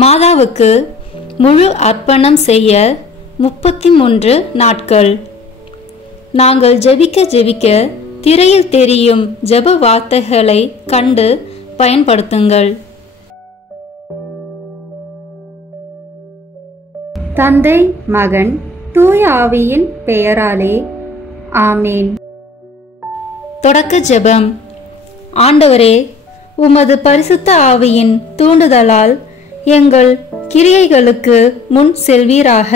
மாதாவுக்கு முழு அர்ப்பணம் செய்ய 33 நாட்கள். நாங்கள் ஜெபிக்க திரையில் தெரியும் ஜெப வார்த்தைகளை கண்டு பயன்படுத்துங்கள். தந்தை, மகன், தூய ஆவியின் பெயராலே ஆமேன். தொடக்க ஜெபம். ஆண்டவரே, உமது பரிசுத்த ஆவியின் தூண்டுதலால் எங்கள் கிரியைகளுக்கு முன் செல்வீராக.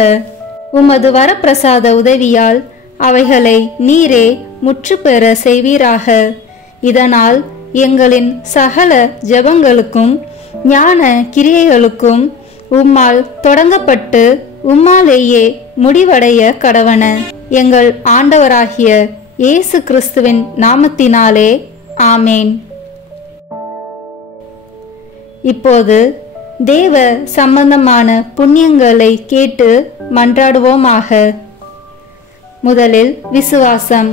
உமது வரப்பிரசாத உதவியால் அவைகளை நீரே முற்று பெற செய்வீராக. இதனால் எங்களின் சகல ஜெபங்களுக்கும் ஞான கிரியைகளுக்கும் உம்மால் தொடங்கப்பட்டு உம்மாலேயே முடிவடைய கடவன. எங்கள் ஆண்டவராகிய இயேசு கிறிஸ்துவின் நாமத்தினாலே ஆமேன். இப்போது தேவ சம்பந்தமான புண்ணியங்களை கேட்டு மன்றாடுவோமாக. முதலில் விசுவாசம்.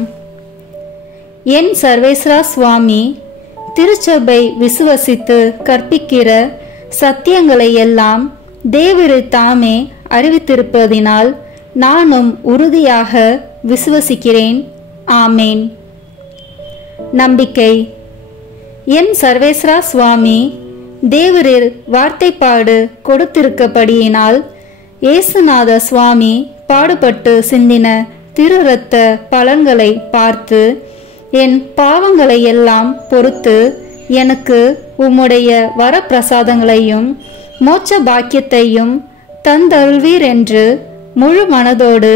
என் சர்வேஸ்வரா சுவாமி, திருச்சபை விசுவசித்து கற்பிக்கிற சத்தியங்களை எல்லாம் தேவரு தாமே அறிவித்திருப்பதினால் நானும் உறுதியாக விசுவசிக்கிறேன். ஆமேன். நம்பிக்கை. என் சர்வேஸ்வரா சுவாமி, தேவரில் வார்த்தைப்பாடு கொடுத்திருக்கப்படியினால் இயேசுநாத சுவாமி பாடுபட்டு சிந்தின திரு இரத்த பலன்களை பார்த்து என் பாவங்களை எல்லாம் பொறுத்து எனக்கு உம்முடைய வரப்பிரசாதங்களையும் மோட்ச பாக்கியத்தையும் தந்தருள்வீர் என்று முழு மனதோடு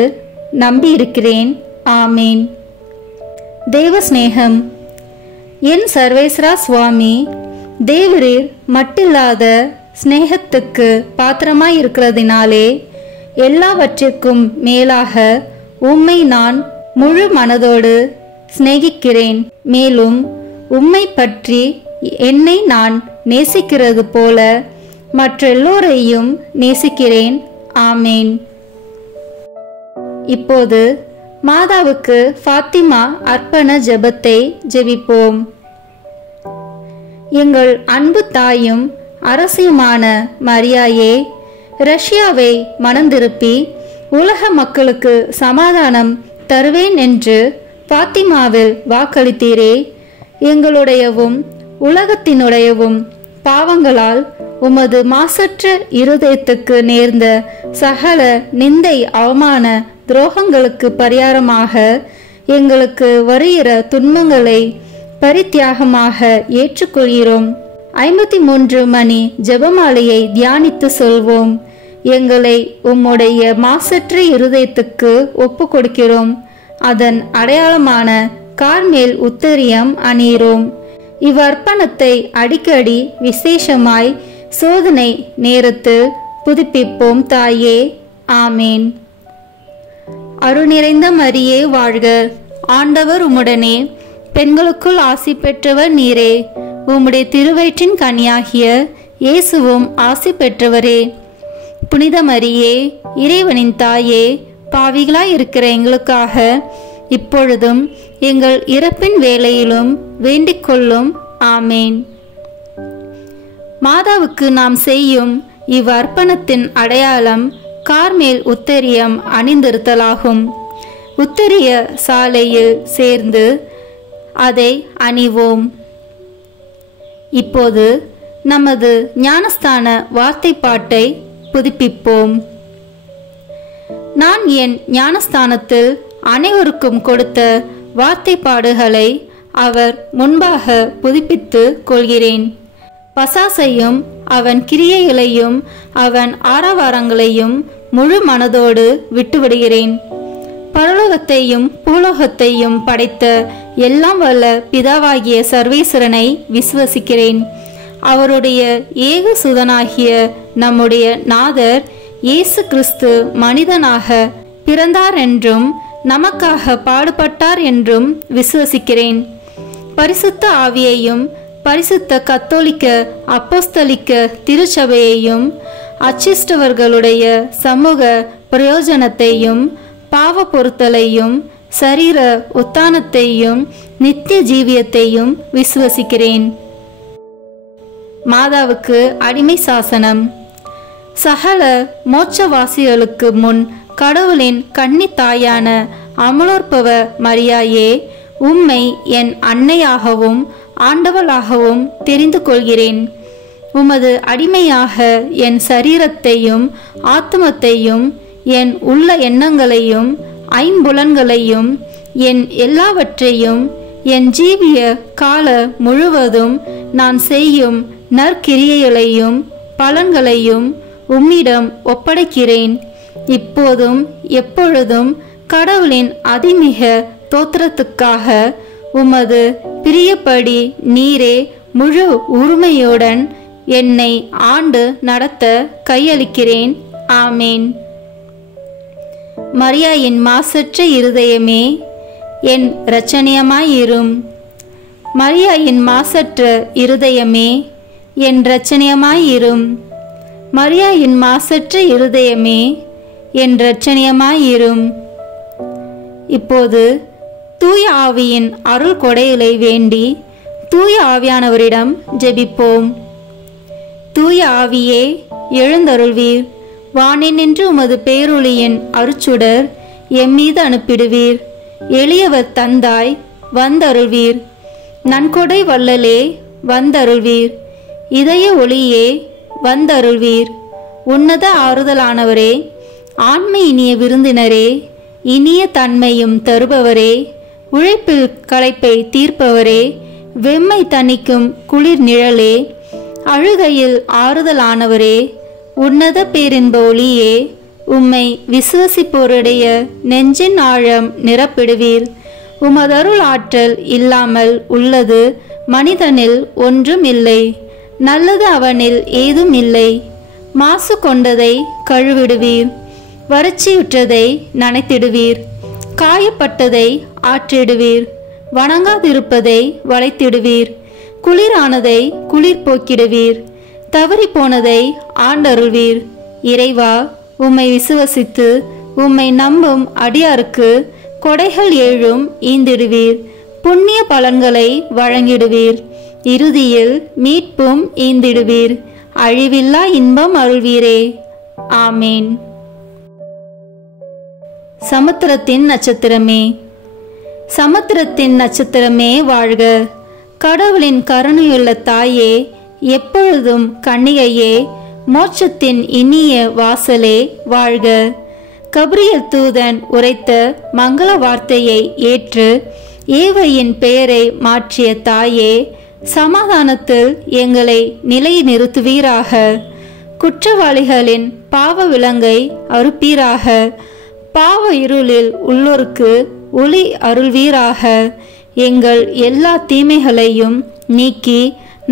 நம்பியிருக்கிறேன். ஆமேன். தேவ சிநேகம். என் சர்வேஸ்வரா சுவாமி, தேவரீர் மட்டில்லாத ஸ்நேகத்துக்கு பாத்திரமாயிருக்கிறதினாலே எல்லாவற்றிற்கும் மேலாக உம்மை நான் முழு மனதோடு சிநேகிக்கிறேன். மேலும் உம்மை பற்றி என்னை நான் நேசிக்கிறது போல மற்றெல்லோரையும் நேசிக்கிறேன். ஆமேன். இப்போது மாதாவுக்கு ஃபாத்திமா அர்ப்பண ஜெபத்தை ஜெபிப்போம். எங்கள் அன்பு தாயும் அரசியுமான மரியாயே, ரஷ்யாவை மனந்திருப்பி உலக மக்களுக்கு சமாதானம் தருவேன் என்று ஃபாத்திமாவில் வாக்களித்தீரே. எங்களுடையவும் உலகத்தினுடையவும் பாவங்களால் உமது மாசற்ற இருதயத்துக்கு நேர்ந்த சகல நிந்தை அவமான துரோகங்களுக்கு பரிகாரமாக எங்களுக்கு வருகிற துன்பங்களை பரித்தியாகமாக ஏற்றுக்கொள்கிறோம். 53 மணி ஜெபமாலையை தியானித்து சொல்வோம். எங்களை உம்முடைய மாசற்ற இருதயத்துக்கு ஒப்பு கொடுக்கிறோம். அதன் அடையாளமான கார்மேல் உத்தரியம் அணியிறோம். இவ்வர்ப்பணத்தை அடிக்கடி விசேஷமாய் சோதனை நேரத்தில் புதுப்பிப்போம் தாயே. ஆமேன். அருள் நிறைந்த மரியே வாழ்க. ஆண்டவர் உம்முடனே, பெண்களுக்குள் ஆசி பெற்றவர் நீரே. உம்முடைய திருவயிற்றின் கனியாகிய இயேசுவும் ஆசி பெற்றவரே. புனித மரியே, இறைவனின் தாயே, பாவிகளாய் இருக்கிற எங்களுக்காக இப்பொழுதும் எங்கள் இறப்பின் வேளையிலும் வேண்டிக் கொள்ளும். ஆமேன். மாதாவுக்கு நாம் செய்யும் இவ்வர்ப்பணத்தின் அடையாளம் கார்மேல் உத்தரியம் அணிந்திருத்தலாகும். உத்தரிய சாலையில் சேர்ந்து அதை அணிவோம். இப்போது நமது ஞானஸ்தான வார்த்தைப்பாட்டை புதுப்பிப்போம். நான் என் ஞானஸ்தானத்தில் அனைவருக்கும் கொடுத்த வார்த்தைப்பாடுகளை அவர் முன்பாக புதுப்பித்து கொள்கிறேன். பசாசையும் அவன் கிரியைகளையும் அவன் ஆரவாரங்களையும் முழு மனதோடு விட்டுவிடுகிறேன். பரலோகத்தையும் பூலோகத்தையும் படைத்த எல்லாம் வல்ல பிதாவாகிய சர்வேஸ்வரனை விசுவசிக்கிறேன். அவருடைய ஏக சுதனாகிய நம்முடைய நாதர் இயேசு கிறிஸ்து மனிதனாக பிறந்தார் என்றும் நமக்காக பாடுபட்டார் என்றும் விசுவசிக்கிறேன். பரிசுத்த ஆவியையும் பரிசுத்த கத்தோலிக்க அப்போஸ்தலிக்க திருச்சபையையும் அச்சிஷ்டவர்களுடைய சமூக பிரயோஜனத்தையும் பாவ பொறுத்தலையும் சரீர உத்தானத்தையும் நித்திய ஜீவியத்தையும் விசுவசிக்கிறேன். மாதாவுக்கு அடிமை சாசனம். சகல மோட்சவாசிகளுக்கு முன் கடவுளின் கன்னி தாயான அமலோற்பவ மரியாயே, உம்மை என் அன்னையாகவும் ஆண்டவளாகவும் தெரிந்து கொள்கிறேன். உமது அடிமையாக என் சரீரத்தையும் ஆத்மத்தையும் என் உள்ள எண்ணங்களையும் ஐம்புலன்களையும் என் எல்லாவற்றையும் என் ஜீவிய கால முழுவதும் நான் செய்யும் நற்கிரியைகளையும் பலன்களையும் உம்மிடம் ஒப்படைக்கிறேன். இப்போதும் எப்பொழுதும் கடவுளின் அதிமிக தோத்திரத்துக்காக உமது பிரியப்படி நீரே முழு உரிமையுடன் என்னை ஆண்டு நடத்த கையளிக்கிறேன். ஆமேன். மரியாயின் மாசற்ற இருதயமே, என் இரட்சணியமாயிரும். மரியாயின் மாசற்ற இருதயமே, என் இரட்சணியமாயிரும். மரியாயின் மாசற்ற இருதயமே, என் இரட்சணியமாயிரும். இப்போது தூய ஆவியின் அருள் கொடைகளை வேண்டி தூய ஆவியானவரிடம் ஜெபிப்போம். தூய ஆவியே, எழுந்தருள்வீர். வானினின்று உமது பேரொளியின் அருச்சுடர் எம்மீது அனுப்பிடுவீர். எளியவர் தந்தாய், வந்தருள்வீர். நன்கொடை வள்ளலே, வந்தருள்வீர். இதய ஒளியே, வந்தருள்வீர். உன்னத ஆறுதலானவரே, ஆண்மை இனிய விருந்தினரே, இனிய தன்மையும் தருபவரே, உழைப்பில் களைப்பை தீர்ப்பவரே, வெம்மை தணிக்கும் குளிர் நிழலே, அழுகையில் ஆறுதலானவரே, உன்னத பேரின்ப ஒளியே, உம்மை விசுவசிப்போருடைய நெஞ்சின் ஆழம் நிரப்பிடுவீர். உமதருள் ஆற்றல் இல்லாமல் உள்ளது மனிதனில் ஒன்றும் இல்லை. நல்லது அவனில் ஏதும் இல்லை. மாசு கொண்டதை கழுவிடுவீர். வறட்சியுற்றதை நனைத்திடுவீர். காயப்பட்டதை ஆற்றிடுவீர். வணங்காதிருப்பதை வளைத்திடுவீர். குளிரானதை குளிர் போக்கிடுவீர். தவறி போனதை ஆண்டருள்வீர். இறைவா, உம்மை விசுவசித்து உம்மை நம்பும் அடியாருக்கு கொடைகள் ஏழும் ஈந்திடுவீர். புண்ணிய பலன்களை வழங்கிடுவீர். இறுதியில் மீட்பும் ஈந்திடுவீர். அழிவில்லா இன்பம் அருள்வீரே. ஆமேன். சமுத்திரத்தின் நட்சத்திரமே, சமுத்திரத்தின் நட்சத்திரமே வாழ்க. கடவுளின் கருணையுள்ள தாயே, எப்பொழுதும் கன்னிகையே, மோட்சத்தின் இனிய வாசலே வாழ்க. கபிரியல் தூதன் உரைத்த மங்கள வார்த்தையை ஏற்று ஏவையின் பெயரை மாற்றிய தாயே, சமாதானத்தில் எங்களை நிலைநிறுத்துவீராக. குற்றவாளிகளின் பாவ விலங்கை அறுப்பீராக. பாவ இருளில் உள்ளோருக்கு ஒளி அருள்வீராக. எங்கள் எல்லா தீமைகளையும் நீக்கி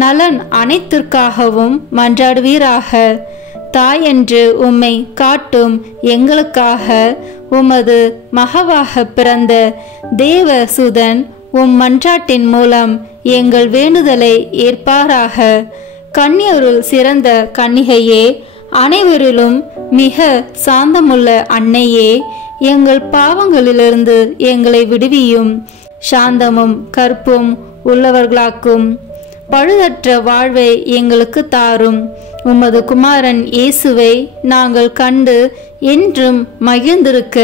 நலன் அனைத்திற்காகவும் மன்றாடுவீராக. தாயென்று உம்மை காட்டும் எங்களுக்காக உமது மகவாக பிறந்த தேவசுதன் உம் மன்றாட்டின் மூலம் எங்கள் வேண்டுதலை ஏற்பாராக. கன்னியருள் சிறந்த கன்னிகையே, அனைவரிலும் மிக சாந்தமுள்ள அன்னையே, எங்கள் பாவங்களிலிருந்து எங்களை விடுவியும். சாந்தமும் கற்பும் உள்ளவர்களாக்கும். பழுதற்ற வாழ்வை எங்களுக்கு தாரும். உமது குமாரன் இயேசுவை நாங்கள் கண்டு என்றும் மகிழ்ந்திருக்க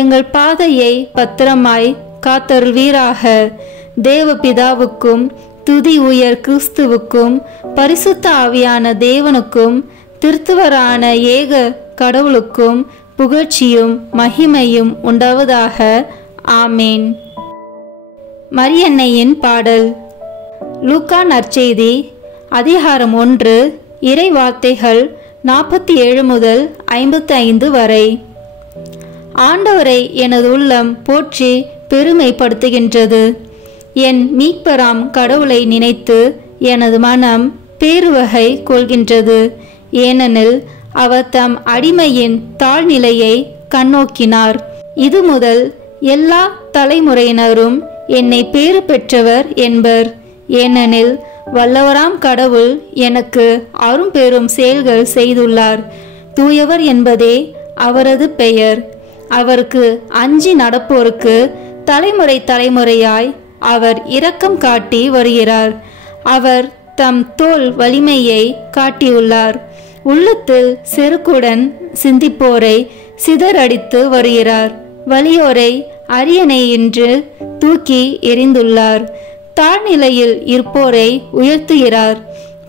எங்கள் பாதையை பத்திரமாய் காத்தருள்வீராக. தேவபிதாவுக்கும் துதி உயர் கிறிஸ்துவுக்கும் பரிசுத்த ஆவியான தேவனுக்கும் திருத்துவரான ஏக கடவுளுக்கும் புகழ்ச்சியும் மகிமையும் உண்டாவதாக. ஆமேன். மரியன்னையின் பாடல். லூக்கா நற்செய்தி அதிகாரம் 1 இறை வார்த்தைகள் 47 முதல் 55 வரை. ஆண்டவரை எனது உள்ளம் போற்றி பெருமைப்படுத்துகின்றது. என் மீட்பராம் கடவுளை நினைத்து எனது மனம் பேருவகை கொள்கின்றது. ஏனெனில் அவர் தம் அடிமையின் தாழ்நிலையை கண்ணோக்கினார். இது முதல் எல்லா தலைமுறையினரும் என்னை பேறு பெற்றவர் என்பர். ஏனெனில் வல்லவராம் கடவுள் எனக்கு அரும்பெரும் செயல்கள் செய்துள்ளார். தூயவர் என்பதே அவரது பெயர். அவருக்கு அஞ்சி நடப்போருக்கு தலைமுறை தலைமுறையாய் அவர் இரக்கம் காட்டி வருகிறார். அவர் தம் தோள் வலிமையை காட்டியுள்ளார். உள்ளத்தில் செருக்குடன் சிந்திப்போரை சிதறடித்து வருகிறார். வலியோரை அரியணை என்று தூக்கி எறிந்துள்ளார். தாழ்நிலையில் இருப்போரை உயர்த்துகிறார்.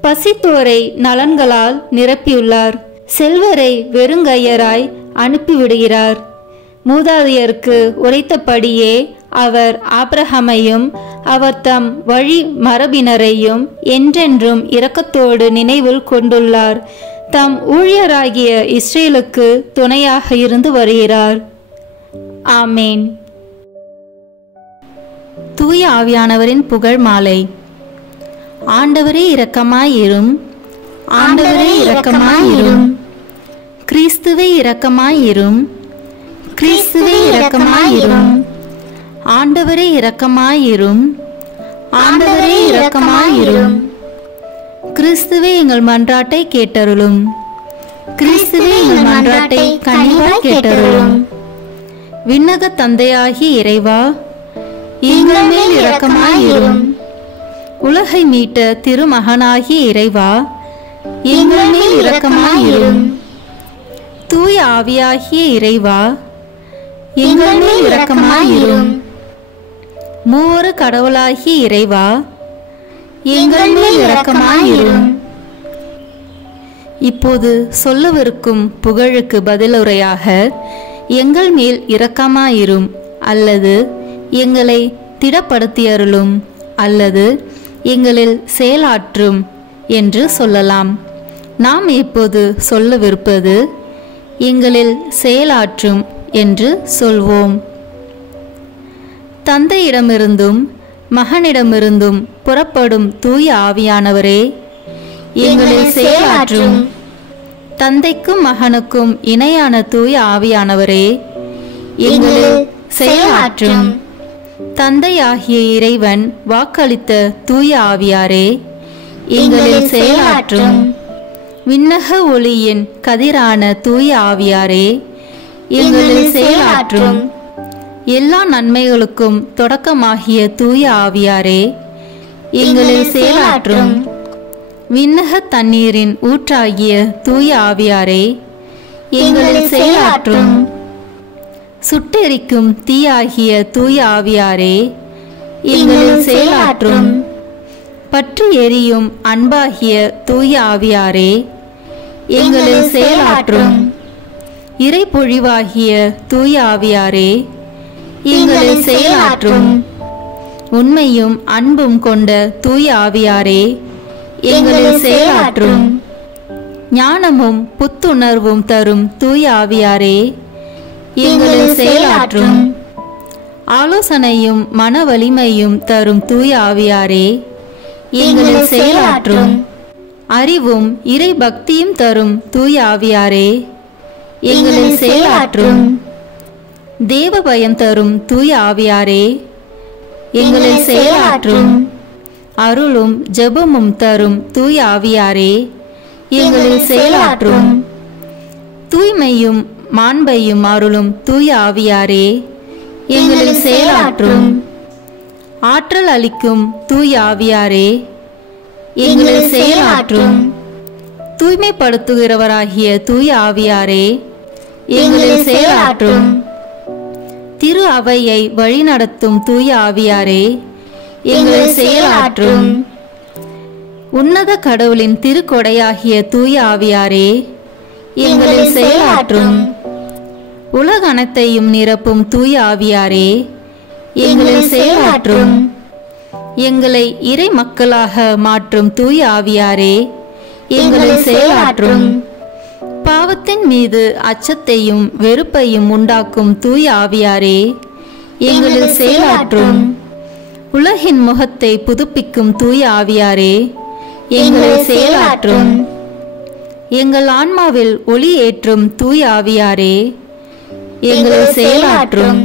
பசித்தோரை நலன்களால் நிரப்பியுள்ளார். செல்வரை வெறுங்கையராய் அனுப்பிவிடுகிறார். மூதாதையருக்கு உரைத்தபடியே அவர் ஆபிரகாமையும் அவர் தம் வழி மரபினரையும் என்றென்றும் இரக்கத்தோடு நினைவில் கொண்டுள்ளார். தம் ஊழியராகிய இஸ்ரேலுக்கு துணையாக இருந்து வருகிறார். ஆமேன். தூய ஆவியானவரின் புகழ் மாலை. ஆண்டவரே இரக்கமாயிரும், ஆண்டவரே இரக்கமாயிரும், கிறிஸ்துவே இரக்கமாயிரும், கிறிஸ்துவே இரக்கமாயிரும், ஆண்டவரே இரக்கமாயிரும், ஆண்டவரே இரக்கமாயிரும், கிறிஸ்துவே எங்கள் மன்றாட்டை கேட்டருளும், கிறிஸ்துவே எங்கள் மன்றாட்டை கனிவாய் கேட்டருளும். விண்ணக தந்தையாகி இறைவா, எங்கள் மேல் இரக்கமாயிரும். உலகை மீட்ட திருமகனாகி இறைவா, எங்கள் மேல் இரக்கமாயிரும். தூய ஆவியாகிய இறைவா, எங்கள் மேல் இரக்கமாயிரும். மூவரு கடவுளாகிய இறைவா, எங்கள் மேல் இரக்கமாயிரும். இப்போது சொல்லவிருக்கும் புகழுக்கு பதிலுரையாக எங்கள் மேல் இரக்கமாயிரும் அல்லது எங்களை திடப்படுத்தியருளும் அல்லது எங்களில் செயலாற்றும் என்று சொல்லலாம். நாம் இப்போது சொல்லவிருப்பது எங்களில் செயலாற்றும் என்று சொல்வோம். தந்தையிடமிருந்தும் மகனிடமிருந்தும் புறப்படும் தூய ஆவியானவரே, எங்களில் செயலாற்றும். தந்தைக்கும் மகனுக்கும் இணையான தூய ஆவியானவரே, எங்களில் செயலாற்றும். தந்தையாகிய இறைவன் வாக்களித்த தூய ஆவியாரே, எங்களில் செயலாற்றும். விண்ணக ஒளியின் கதிரான தூய ஆவியாரே, எங்களில் செயலாற்றும். எல்லா நன்மைகளுக்கும் தொடக்கமாகிய தூய ஆவியாரே, எங்களில் செயலாற்றும். விண்ணக தண்ணீரின் ஊற்றாகிய தூய ஆவியாரே, எங்களில் செயலாற்றும். சுட்டெரிக்கும் தீயாகிய தூய ஆவியாரே, எங்களில் செயலாற்றும். பற்றி எரியும் அன்பாகிய தூய ஆவியாரே, எங்களில் செயலாற்றும். இறை பொழிவாகிய தூய ஆவியாரே, எங்களில் செயலாற்றும். உண்மையும் அன்பும் கொண்ட தூய ஆவியாரே, எங்களில் செயலாற்றும். ஞானமும் புத்துணர்வும் தரும் தூய ஆவியாரே, எங்களில் செயலாற்றும். ஆலோசனையும் மன வலிமையும் தரும் தூய ஆவியாரே, எங்களில் செயலாற்றும். அறிவும் இறை பக்தியும் தரும் தூய ஆவியாரே, எங்களில் செயலாற்றும். தேவ பயம் தரும் தூய ஆவியாரே, எங்களில் செயலாற்றும். அருளும் ஜெபமும் தரும் தூய ஆவியாரே, எங்களில் செயலாற்றும். தூய்மையும் மாண்பையும் அருளும் தூய ஆவியாரே, எங்களில் செயலாற்றும். ஆற்றல் அளிக்கும் தூய ஆவியாரே, எங்களில் செயலாற்றும். தூய்மைப்படுத்துகிறவராகிய தூய ஆவியாரே, எங்களில் செயலாற்றும். திரு அவையை வழிநடத்தும் தூய ஆவியாரே, எங்களில் செயலாற்றும். உன்னத கடவுளின் திருக்கொடையாகிய தூய ஆவியாரே, எங்களில் செயலாற்றும். உலக அனைத்தையும் நிரப்பும் தூய ஆவியாரே, எங்களில் செயலாற்றும். எங்களை இறை மக்களாக மாற்றும் தூய ஆவியாரே, எங்களில் செயலாற்றும். பாவத்தின் மீது அச்சத்தையும் வெறுப்பையும் உண்டாக்கும் தூய ஆவியாரே, எங்களில் செயலாற்றும். உலகின் முகத்தை புதுப்பிக்கும் தூய ஆவியாரே, எங்களில் செயலாற்றும். எங்கள் ஆன்மாவில் ஒளி ஏற்றும் தூய ஆவியாரே, எங்களில் செயலாற்றும்.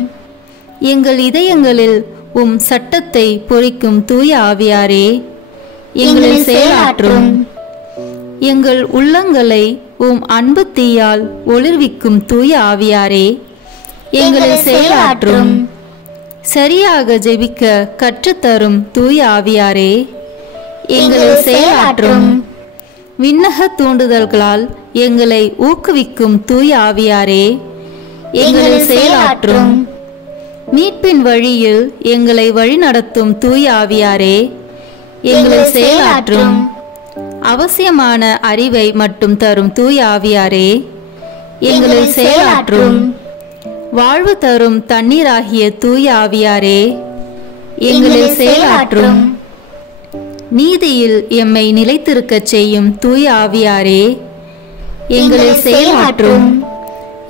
எங்கள் இதயங்களில் உம் சட்டத்தை பொறிக்கும் தூய ஆவியாரே, எங்களில் செயலாற்றும். எங்கள் உள்ளங்களை உம் அன்பு தீயால் ஒளிர்விக்கும் தூய ஆவியாரே, எங்களில் செயலாற்றும். சரியாக ஜெபிக்க கற்றுத்தரும் தூய ஆவியாரே, எங்களில் செயலாற்றும். விண்ணக தூண்டுதல்களால் எங்களை ஊக்குவிக்கும் தூய ஆவியாரே, எங்களில் செயலாற்றும். மீட்பின் வழியில் எங்களை வழிநடத்தும் தூய ஆவியாரே, எங்களில் செயலாற்றும். அவசியமான அறிவை மட்டும் தரும் தூய ஆவியாரே, எங்களில் செயலாற்றும். வாழ்வு தரும் தண்ணீராகிய தூய ஆவியாரே, எங்களில் செயலாற்றும். நீதியில் எம்மை நிலைத்திருக்கச் செய்யும் தூய ஆவியாரே, எங்களில் செயலாற்றும்.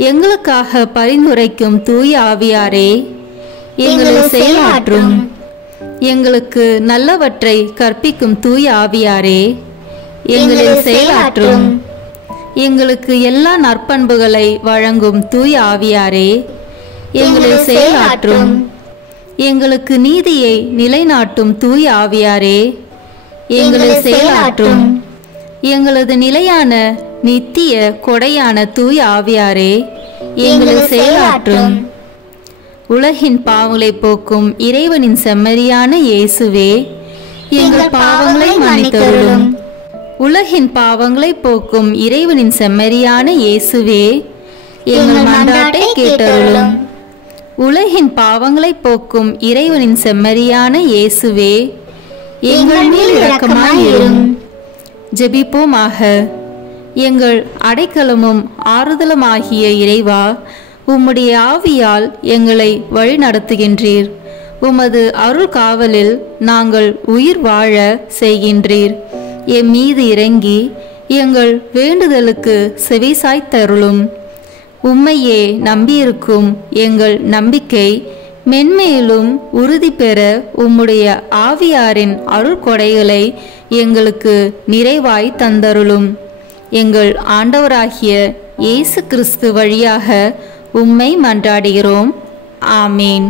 எங்களுக்காக பரிந்துரைக்கும் தூய ஆவியாரே, எங்களில் செயலாற்றும். எங்களுக்கு நல்லவற்றை கற்பிக்கும் தூய ஆவியாரே, எங்களில் செயலாற்றும். எங்களுக்கு எல்லா நற்பண்புகளை வழங்கும் தூய ஆவியாரே, எங்களில் செயலாற்றும். எங்களுக்கு நீதியை நிலைநாட்டும் தூய ஆவியாரே, எங்களில் செயலாற்றும். எங்களது நிலையான நித்திய கொடையான தூய ஆவியாரே, எங்களில் செயலாற்றும். உலகின் பாவங்களை போக்கும் இறைவனின் செம்மறியான இயேசுவே, எங்கள் பாவங்களை மன்னித்தருளும். உலகின் பாவங்களை போக்கும் இறைவனின் செம்மறியான இயேசுவே, எங்கள் மன்றாட்டை கேட்டருளும். உலகின் பாவங்களை போக்கும் இறைவனின் செம்மறியான இயேசுவே, எங்கள் மேல் இரக்கமாயிரும். ஜெபிப்போமாக. எங்கள் அடைக்கலமும் ஆறுதலுமாகிய இறைவா, உம்முடைய ஆவியால் எங்களை வழிநடத்துகின்றீர். உமது அருள் காவலில் நாங்கள் உயிர் வாழ செய்கின்றீர். எம் மீது இறங்கி எங்கள் வேண்டுதலுக்கு செவிசாய்த்தருளும். உம்மையே நம்பியிருக்கும் எங்கள் நம்பிக்கை மென்மேலும் உறுதி பெற உம்முடைய ஆவியாரின் அருள் கொடைகளை எங்களுக்கு நிறைவாய் தந்தருளும். எங்கள் ஆண்டவராகிய இயேசு கிறிஸ்து வழியாக உம்மை மன்றாடுகிறோம். ஆமேன்.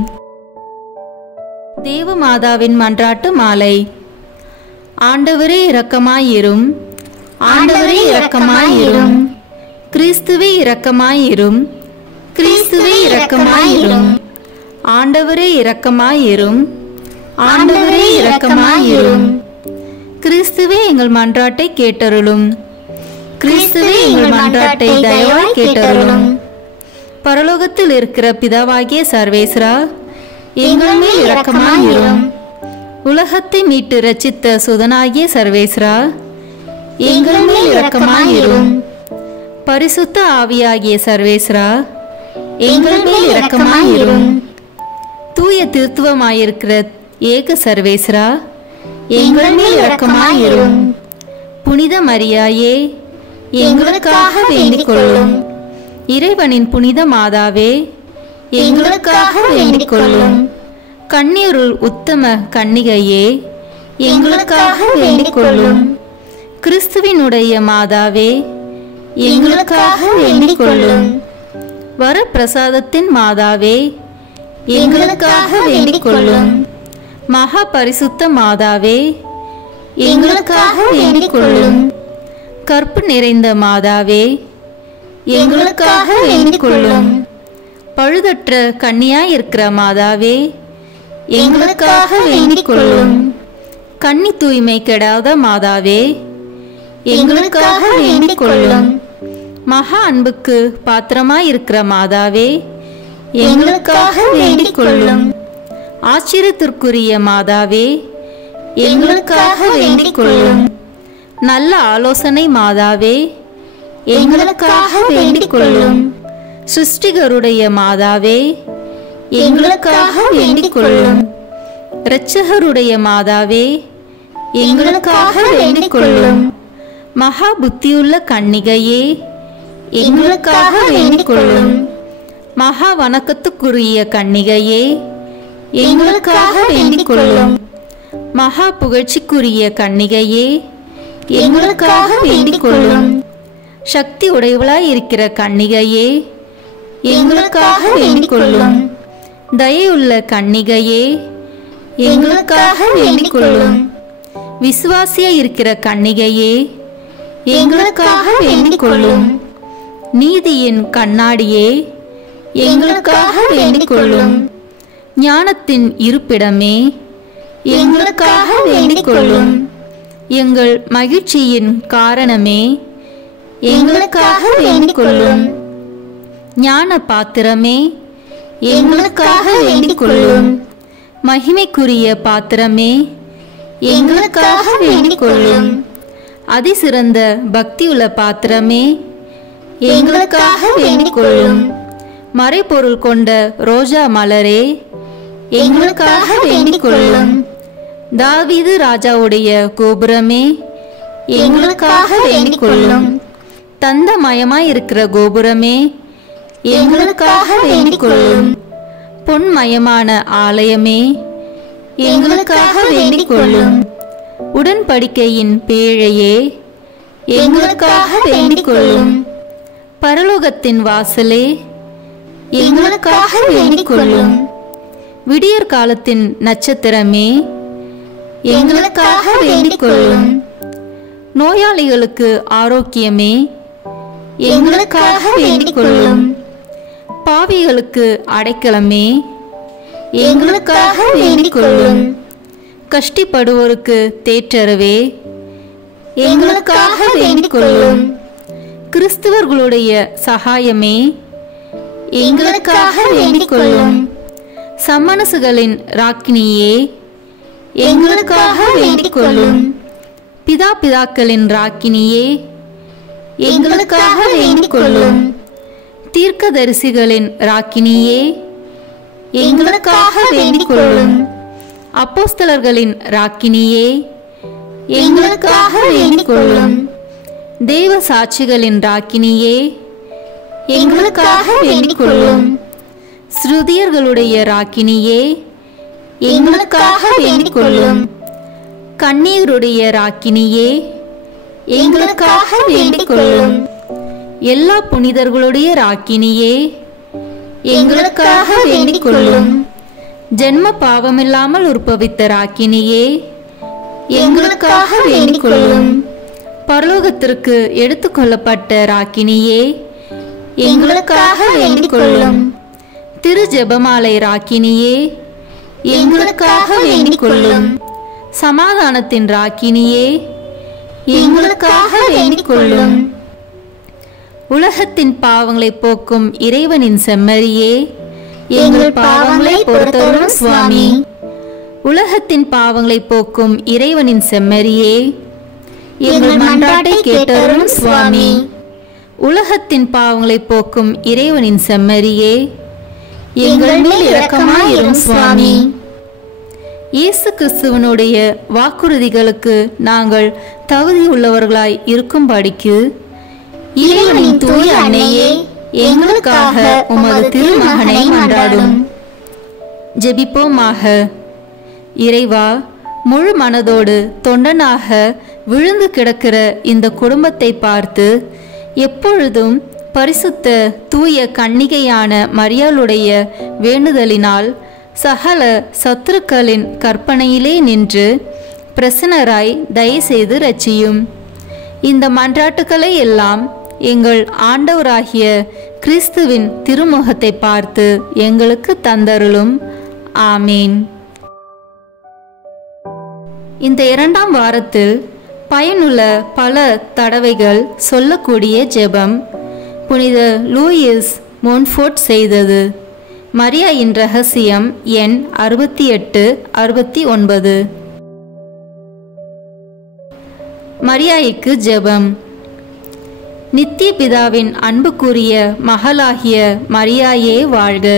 தேவமாதாவின் மன்றாட்டு மாலை. ஆண்டவரே இரக்கமாயிரும். ஆண்டவரே இரக்கமாயிரும். கிறிஸ்துவே இரக்கமாயிரும். கிறிஸ்துவே இரக்கமாயிரும். ஆண்டவரே இரக்கமாயிரும். ஆண்டவரே இரக்கமாயிரும். கிறிஸ்துவே எங்கள் மன்றாட்டை கேட்டருளும். கிறிஸ்துவே எங்கள் மன்றாட்டை தயவாய் கேட்டருளும். பரலோகத்தில் இருக்கிற பிதாவாகிய சர்வேஸ்வரா, எங்கள் மேல் இரக்கமாயிரும். உலகத்தை மீட்டு ரட்சித்த சுதனாகிய சர்வேஸ்வரா, எங்கள் மேல் இரக்கமாயிரும். பரிசுத்த ஆவியாகிய சர்வேஸ்வரா, எங்கள் மேல் இரக்கமாயிரும். தூய திருத்துவமாயிருக்கிற ஏக சர்வேஸ்வரா, எங்கள் மேல் இரக்கமாயிரும். புனித மரியாயே, எங்களுக்காக வேண்டிக் கொள்ளும். இறைவனின் புனித மாதாவே, எங்களுக்காக வேண்டிக் கொள்ளும். கன்னியருள் உத்தம கன்னிகையே, எங்களுக்காக வேண்டிக் கொள்ளும். கிறிஸ்துவினுடைய மாதாவே, எங்களுக்காக வேண்டிக் கொள்ளும். வரப்பிரசாதத்தின் மாதாவே, எங்களுக்காக வேண்டிக் கொள்ளும். மகா பரிசுத்த மாதாவே, எங்களுக்காக வேண்டிக் கொள்ளும். கற்பு நிறைந்த மாதாவே, எங்களுக்காக வேண்டிக் கொள்ளும். பழுதற்ற கன்னியாயிருக்கிற மாதாவே, எங்களுக்காக வேண்டிக் கொள்ளும். கன்னி தூய்மை கெடாத மாதாவே, எங்களுக்காக வேண்டிக் கொள்ளும். மகா அன்புக்கு பாத்திரமாயிருக்கிற மாதாவே, எங்களுக்காக வேண்டிக் கொள்ளும். ஆச்சரியத்திற்குரிய மாதாவே, எங்களுக்காக வேண்டிக் கொள்ளும். நல்ல ஆலோசனை மாதாவே, எங்களுக்காக வேண்டிக் கொள்ளும். சிருஷ்டிகருடைய மாதாவே, எங்களுக்காக வேண்டிக் கொள்ளும். இரட்சகருடைய மாதாவே, எங்களுக்காக வேண்டிக் கொள்ளும். மகா புத்தியுள்ள கன்னிகையே, எங்களுக்காக வேண்டிக் கொள்ளும். மகா வணக்கத்துக்குரிய கன்னிகையே, எங்களுக்காக வேண்டிக் கொள்ளும். மகா புகழ்ச்சிக்குரிய கன்னிகையே, எங்களுக்காக வேண்டிக் கொள்ளும். சக்தி உடையவளாய் இருக்கிற கன்னிகையே, எங்களுக்காக வேண்டிக் கொள்ளும். தயையுள்ள கன்னிகையே, எங்களுக்காக வேண்டிக் கொள்ளும். விசுவாசியாய் இருக்கிற கன்னிகையே, எங்களுக்காக வேண்டிக் கொள்ளும். நீதியின் கண்ணாடியே, எங்களுக்காக வேண்டிக் கொள்ளும். ஞானத்தின் இருப்பிடமே, எங்களுக்காக வேண்டிக் கொள்ளும். எங்கள் மகிழ்ச்சியின் காரணமே, எங்களுக்காக வேண்டிக் கொள்ளும். ஞான பாத்திரமே, எங்களுக்காக வேண்டிக் கொள்ளும். மகிமைக்குரிய பாத்திரமே, எங்களுக்காக வேண்டிக் கொள்ளும். அதிசிறந்த பக்தியுள்ள பாத்திரமே, எங்களுக்காக வேண்டிக் கொள்ளும். மறைபொருள் கொண்ட ரோஜா மலரே, எங்களுக்காக வேண்டிக் கொள்ளும். தாவீது ராஜாவுடைய கோபுரமே, எங்களுக்காக வேண்டிக் கொள்ளும். தந்தமயமாய் இருக்கிற கோபுரமே, எங்களுக்காக வேண்டிக் கொள்ளும். பொன்மயமான ஆலயமே, எங்களுக்காக வேண்டிக் கொள்ளும். உடன்படிக்கையின் பேழையே, எங்களுக்காக வேண்டிக் கொள்ளும். பரலோகத்தின் வாசலே, எங்களுக்காக வேண்டிக் கொள்ளும். விடியற் காலத்தின் நட்சத்திரமே, எங்களுக்காக வேண்டிக் கொள்ளும். நோயாளிகளுக்கு ஆரோக்கியமே, எங்களுக்காக வேண்டிக் கொள்ளும். பாவிகளுக்கு அடைக்கலமே, எங்களுக்காக வேண்டிக் கொள்ளும். கஷ்டப்படுவோருக்கு தேற்றரவே, எங்களுக்காக வேண்டிக் கொள்ளும். கிறிஸ்தவர்களுடைய சகாயமே, எங்களுக்காக வேண்டிக் கொள்ளும். சம்மனசுகளின் ராக்கினியே, எங்களுக்காக வேண்டிக் கொள்ளும். பிதாக்களின் ராக்கினியே, எங்களுக்காக வேண்டிக் கொள்ளும். தீர்க்கதரிசிகளின் ராக்கினியே, எங்களுக்காக வேண்டிக் கொள்ளும். அப்போஸ்தலர்களின் ராக்கினியே, எங்களுக்காக வேண்டிக் கொள்ளும். தேவ சாட்சிகளின் ராக்கினியே, எங்களுக்காக வேண்டிக் கொள்ளும். ஸ்ருதியர்களுடைய ராக்கினியே, எங்களுக்காக வேண்டிக் கொள்ளும். கண்ணீருடைய ராக்கினியே, எங்களுக்காக வேண்டிக் கொள்ளும். எல்லா புனிதர்களுடைய ராக்கினியே, எங்களுக்காக வேண்டிக் கொள்ளும். ஜென்ம பாவமில்லாமல் உற்பவித்த ராக்கினியே, எங்களுக்காக வேண்டிக் கொள்ளும். பரலோகத்திற்கு எடுத்துக்கொள்ளப்பட்ட ராக்கினியே, எங்களுக்காக வேண்டிக் கொள்ளும். திரு ஜெபமாலை ராக்கினியே, எங்களுக்காக வேண்டிக் கொள்ளும். சமாதானத்தின் ராக்கினியே, எங்களுக்காக வேண்டிக் கொள்ளும். உலகத்தின் பாவங்களை போக்கும் இறைவனின் செம்மறியே, எங்கள் பாவங்களை பொறுத்தருளும் சுவாமி. உலகத்தின் பாவங்களை போக்கும் இறைவனின் செம்மறியே, எங்கள் மன்றாட்டை கேட்டருளும் சுவாமி. உலகத்தின் பாவங்களை போக்கும் இறைவனின் செம்மறியே, எங்கள் மேல் இரக்கமாயிரும் சுவாமி. இயேசு கிறிஸ்துவனுடைய வாக்குறுதிகளுக்கு நாங்கள் தகுதியுள்ளவர்களாய் இருக்கும்படிக்கு இறைவனின் தூய அன்னையே, எங்களுக்காக உமது திருமகனை மன்றாடும். ஜெபிப்போமாக. இறைவா, முழு மனதோடு தொண்டனாக விழுந்து கிடக்கிற இந்த குடும்பத்தை பார்த்து எப்பொழுதும் பரிசுத்த தூய கன்னிகையான மரியாளுடைய வேண்டுதலினால் சகல சத்துருக்களின் கற்பனையிலே நின்று பிரசன்னராய் தயவுசெய்து ரட்சியும். இந்த மன்றாட்டுக்களை எல்லாம் எங்கள் ஆண்டவராகிய கிறிஸ்துவின் திருமுகத்தை பார்த்து எங்களுக்கு தந்தருளும். ஆமீன். இந்த 2ஆம் வாரத்தில் பயனுள்ள பல தடவைகள் சொல்லக்கூடிய ஜெபம் புனித லூயிஸ் மோன்ஃபோர்ட் செய்தது. மரியாயின் ரகசியம் எண் 68-69. மரியாய்க்கு ஜெபம். நித்திய பிதாவின் அன்புக்குரிய மகளாகிய மரியாயே வாழ்க.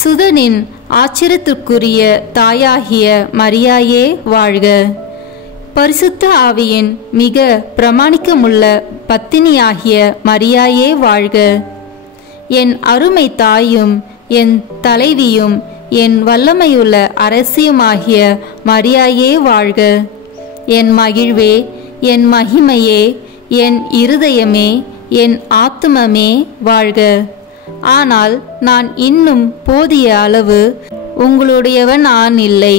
சுதனின் ஆச்சரியத்திற்குரிய தாயாகிய மரியாயே வாழ்க. பரிசுத்த ஆவியின் மிக பிரமாணிக்கமுள்ள பத்தினியாகிய மரியாயே வாழ்க. என் அருமை தாயும் என் தலைவியும் என் வல்லமையுள்ள அரசியுமாகிய மரியாயே வாழ்க. என் மகிழ்வே, என் மகிமையே, என் இருதயமே, என் ஆத்துமமே வாழ்க. ஆனால் நான் இன்னும் போதிய அளவு உங்களுடையவன் இல்லை.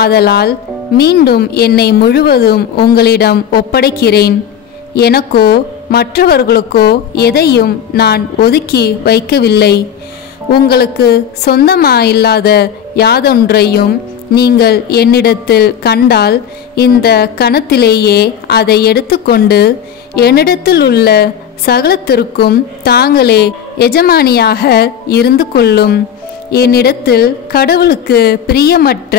ஆதலால் மீண்டும் என்னை முழுவதும் உங்களிடம் ஒப்படைக்கிறேன். எனக்கோ மற்றவர்களுக்கோ எதையும் நான் ஒதுக்கி வைக்கவில்லை. உங்களுக்கு சொந்தமாயில்லாத யாதொன்றையும் நீங்கள் என்னிடத்தில் கண்டால் இந்த கணத்திலேயே அதை எடுத்துக்கொண்டு என்னிடத்தில் உள்ள சகலத்திற்கும் தாங்களே எஜமானியாக இருந்து கொள்ளும். என்னிடத்தில் கடவுளுக்கு பிரியமற்ற